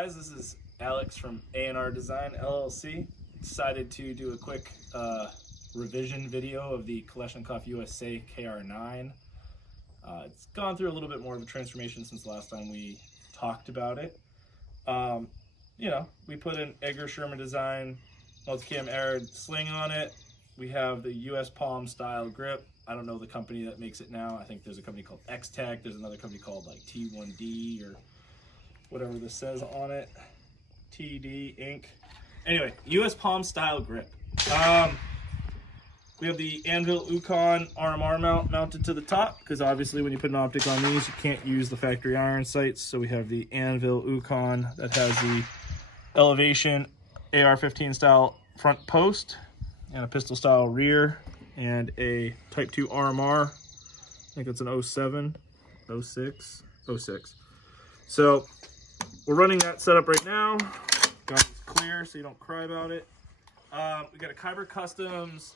guys, this is Alex from A&R Design LLC. Decided to do a quick revision video of the Kalashnikov USA KR-9. It's gone through a little bit more of a transformation since the last time we talked about it. We put an Edgar Sherman design multicam aired sling on it. We have the US Palm style grip. I don't know the company that makes it now. I think there's a company called X-Tech. There's another company called like T1D or whatever this says on it. TD Inc. Anyway, US Palm style grip. We have the Anvil Ukon RMR mount mounted to the top because obviously when you put an optic on these, you can't use the factory iron sights. So we have the Anvil Ukon that has the elevation AR-15 style front post and a pistol style rear and a Type 2 RMR. I think it's an 07, 06. So we're running that setup right now. Got it clear so you don't cry about it. We got a Kyber Customs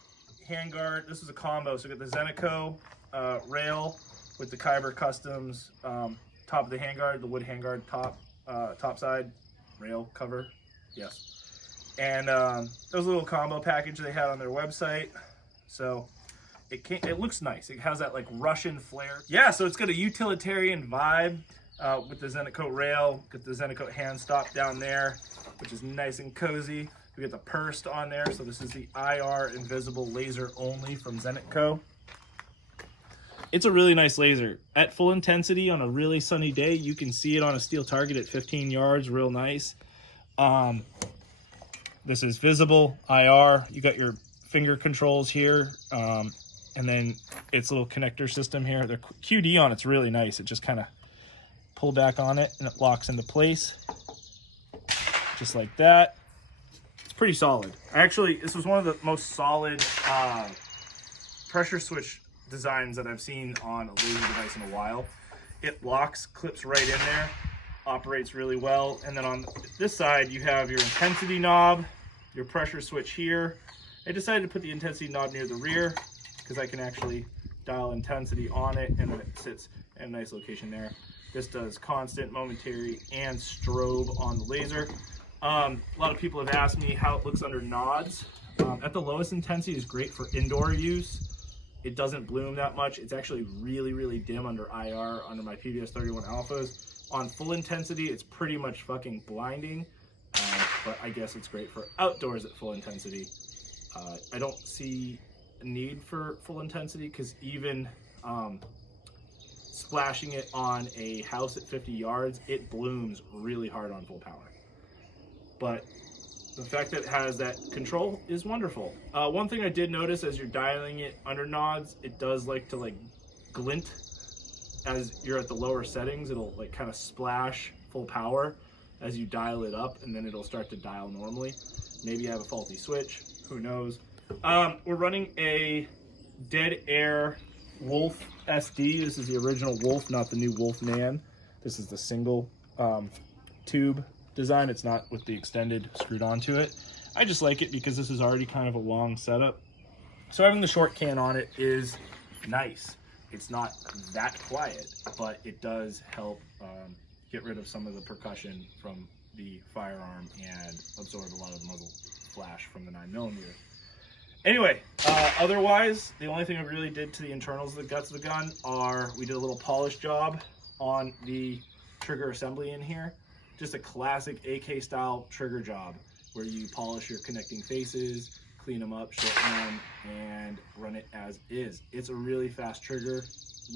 handguard. This is a combo. So we got the Zenico rail with the Kyber Customs top of the handguard, the wood handguard top side rail cover. Yes. And there was a little combo package they had on their website. So it looks nice. It has that like Russian flair. Yeah, so it's got a utilitarian vibe with the Zenico rail. Got the Zenico hand stop down there, which is nice and cozy. We got the Purst on there. So this is the IR invisible laser only from Zenico. It's a really nice laser. At full intensity on a really sunny day, you can see it on a steel target at 15 yards, real nice. This is visible IR. You got your finger controls here, and then its little connector system here. The QD on it's really nice. It just kind of pull back on it and it locks into place just like that. It's pretty solid. Actually, this was one of the most solid pressure switch designs that I've seen on a laser device in a while. It locks, clips right in there, operates really well. And then on this side, you have your intensity knob, your pressure switch here. I decided to put the intensity knob near the rear because I can actually dial intensity on it, and then it sits in a nice location there. This does constant, momentary, and strobe on the laser. A lot of people have asked me how it looks under nods. At the lowest intensity, it's great for indoor use. It doesn't bloom that much. It's actually really, really dim under IR, under my PBS 31 alphas. On full intensity, it's pretty much fucking blinding, but I guess it's great for outdoors at full intensity. I don't see a need for full intensity because even splashing it on a house at 50 yards, it blooms really hard on full power. But the fact that it has that control is wonderful. One thing I did notice as you're dialing it under nods, it does like to like glint as you're at the lower settings. It'll like kind of splash full power as you dial it up, and then it'll start to dial normally. Maybe you have a faulty switch, who knows. We're running a Dead Air Wolf SD. This is the original Wolf, not the new Wolf Man. This is the single tube design. It's not with the extended screwed onto it. I just like it because this is already kind of a long setup. So having the short can on it is nice. It's not that quiet, but it does help get rid of some of the percussion from the firearm and absorb a lot of the muzzle flash from the 9mm. Anyway, otherwise, the only thing I really did to the internals of the guts of the gun are we did a little polish job on the trigger assembly in here. Just a classic AK style trigger job where you polish your connecting faces, clean them up, shorten them, and run it as is. It's a really fast trigger.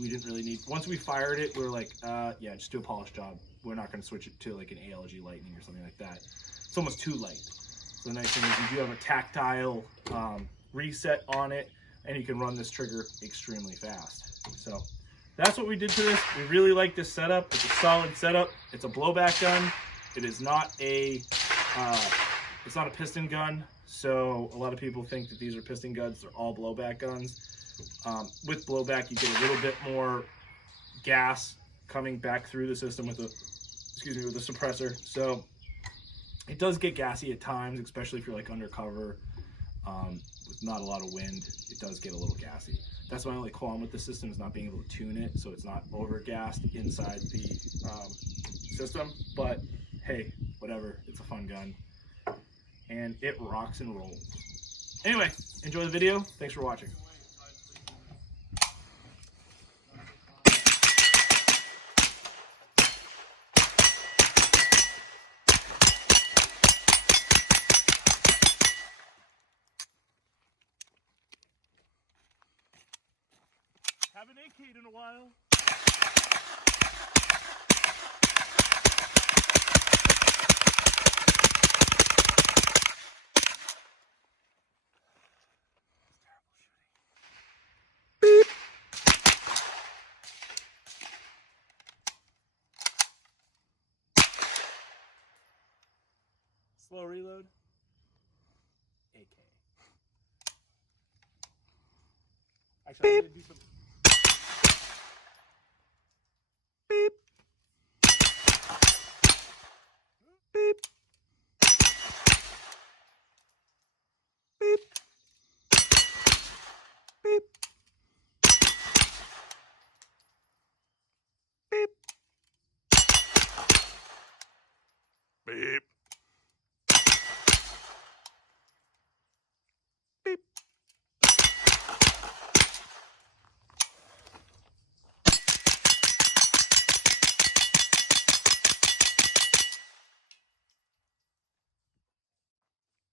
We didn't really need, once we fired it, we were like, yeah, just do a polish job. We're not going to switch it to like an ALG Lightning or something like that. It's almost too light. So the nice thing is you do have a tactile reset on it, and you can run this trigger extremely fast. So that's what we did to this. We really like this setup. It's a solid setup. It's a blowback gun. It is not a it's not a piston gun. So a lot of people think that these are piston guns. They're all blowback guns. With blowback, you get a little bit more gas coming back through the system with the suppressor. So it does get gassy at times, especially if you're like undercover with not a lot of wind. It does get a little gassy. That's my only qualm with the system, is not being able to tune it so it's not over gassed inside the system. But hey, whatever. It's a fun gun. And it rocks and rolls. Anyway, enjoy the video. Thanks for watching. Haven't AK'd in a while. Beep. Slow reload. AK. Actually, I'm gonna do some. Beep. Beep. Beep. Beep. Beep. Beep. Beep.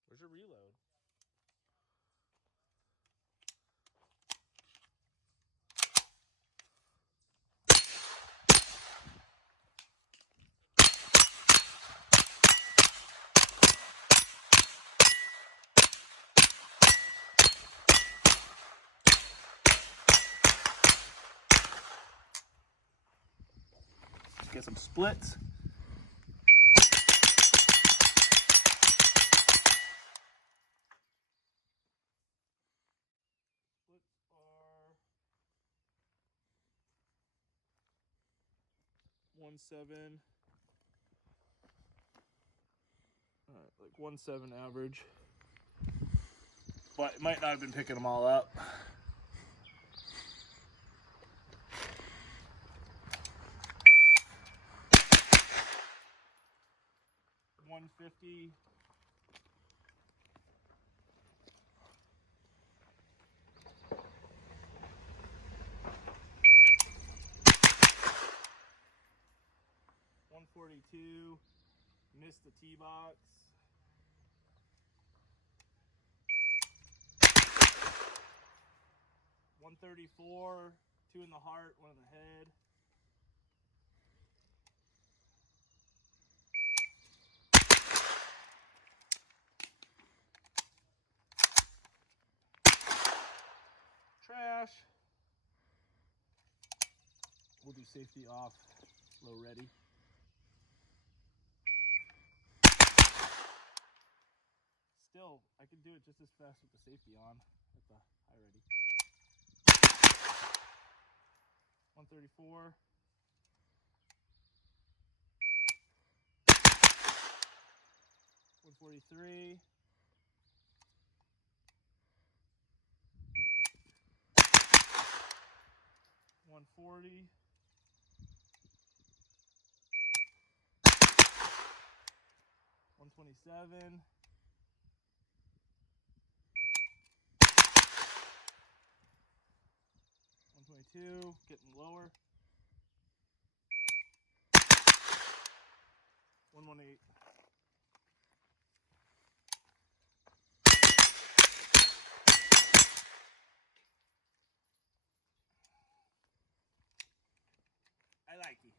Where's your reload? Get some splits. Splits are 1.7. All right, like 1.7 average. But it might not have been picking them all up. 150. $142. Missed the tee box. $134. 2 in the heart, 1 in the head. Trash. We'll do safety off, low ready. Still, I can do it just as fast with the safety on at the high ready. 134. $143. 140. 127. 122. Getting lower. 118. I like it.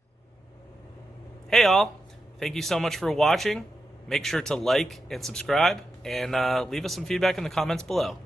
Hey all, thank you so much for watching. Make sure to like and subscribe and leave us some feedback in the comments below.